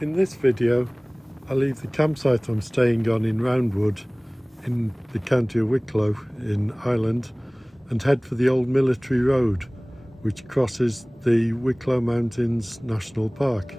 In this video, I leave the campsite I'm staying on in Roundwood in the County of Wicklow in Ireland and head for the old military road which crosses the Wicklow Mountains National Park.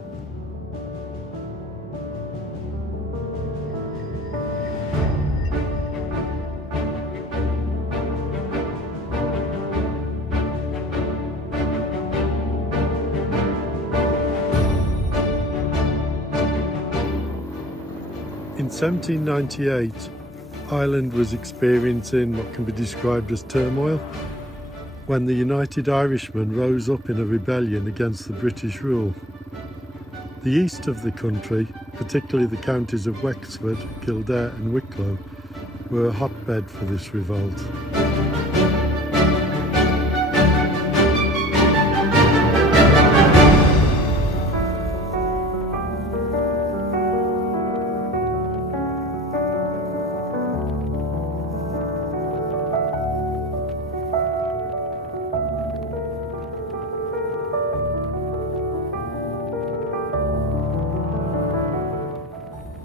In 1798, Ireland was experiencing what can be described as turmoil when the United Irishmen rose up in a rebellion against the British rule. The east of the country, particularly the counties of Wexford, Kildare and Wicklow, were a hotbed for this revolt.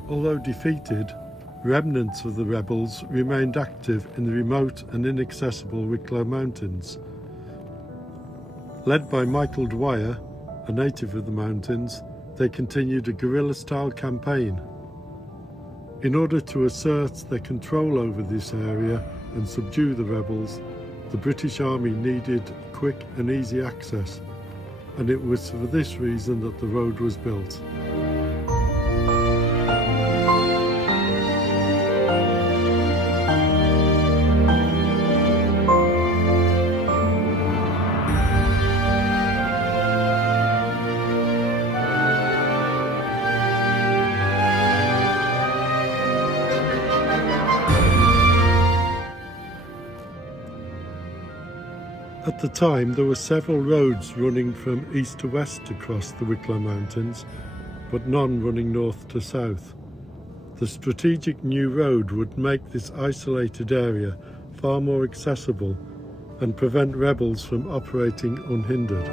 Although defeated, remnants of the rebels remained active in the remote and inaccessible Wicklow Mountains. Led by Michael Dwyer, a native of the mountains, they continued a guerrilla-style campaign. In order to assert their control over this area and subdue the rebels, the British Army needed quick and easy access, and it was for this reason that the road was built. At the time, there were several roads running from east to west across the Wicklow Mountains, but none running north to south. The strategic new road would make this isolated area far more accessible and prevent rebels from operating unhindered.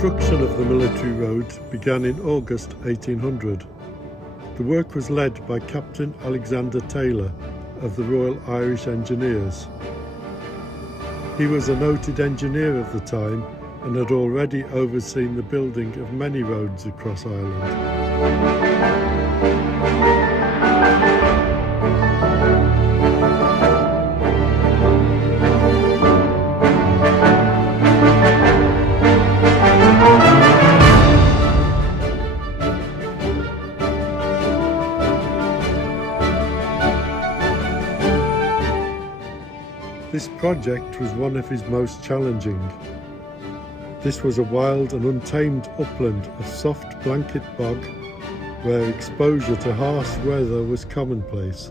Construction of the military road began in August 1800. The work was led by Captain Alexander Taylor of the Royal Irish Engineers. He was a noted engineer of the time and had already overseen the building of many roads across Ireland. This project was one of his most challenging. This was a wild and untamed upland of soft blanket bog where exposure to harsh weather was commonplace.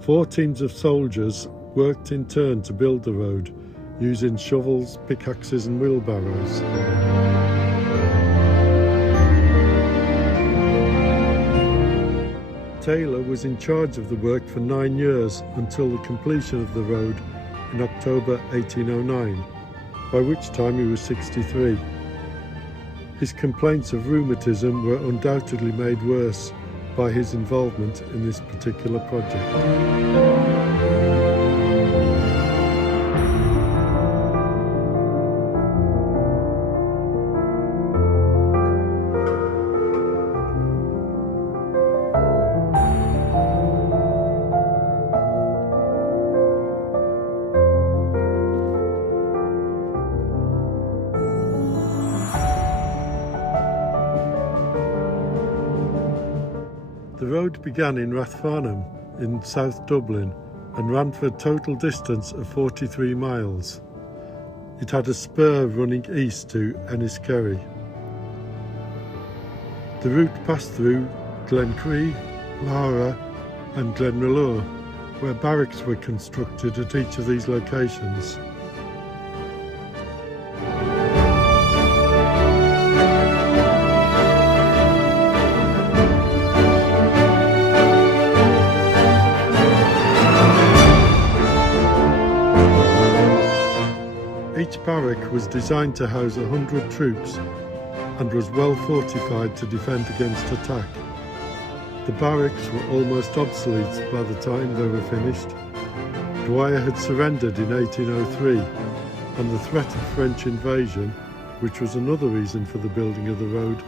4 teams of soldiers worked in turn to build the road using shovels, pickaxes and wheelbarrows. Taylor was in charge of the work for 9 years until the completion of the road in October 1809, by which time he was 63. His complaints of rheumatism were undoubtedly made worse by his involvement in this particular project. The road began in Rathfarnham in South Dublin and ran for a total distance of 43 miles. It had a spur running east to Enniskerry. The route passed through Glencree, Lara and Glenmalure, where barracks were constructed at each of these locations. barrack was designed to house 100 troops and was well fortified to defend against attack. The barracks were almost obsolete by the time they were finished. Dwyer had surrendered in 1803, and the threat of French invasion, which was another reason for the building of the road,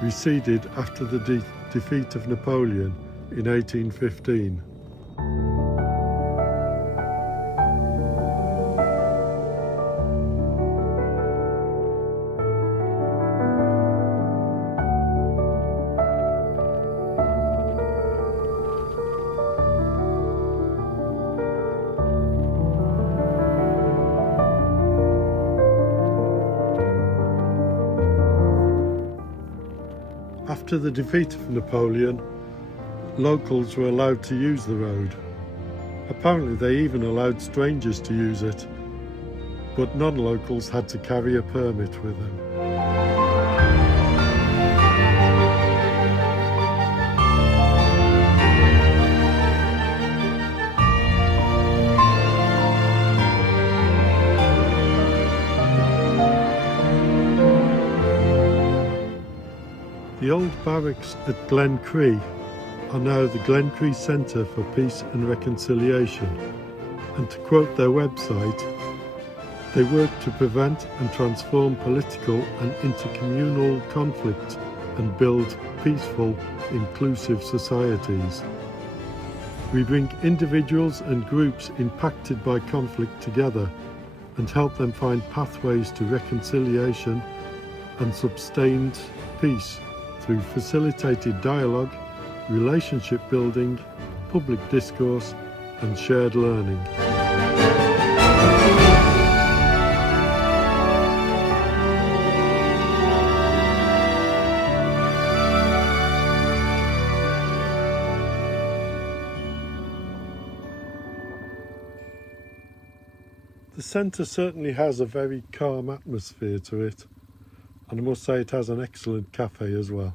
receded after the defeat of Napoleon in 1815. After the defeat of Napoleon, locals were allowed to use the road. Apparently they even allowed strangers to use it, but non-locals had to carry a permit with them. The old barracks at Glencree are now the Glencree Centre for Peace and Reconciliation, and to quote their website, they work to prevent and transform political and intercommunal conflict and build peaceful, inclusive societies. We bring individuals and groups impacted by conflict together and help them find pathways to reconciliation and sustained peace through facilitated dialogue, relationship building, public discourse, and shared learning. The centre certainly has a very calm atmosphere to it, and I must say it has an excellent cafe as well.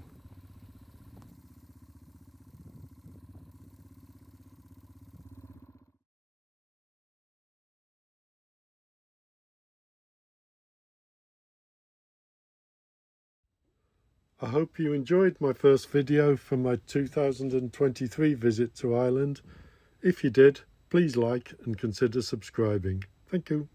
I hope you enjoyed my first video from my 2023 visit to Ireland. If you did, please like and consider subscribing. Thank you.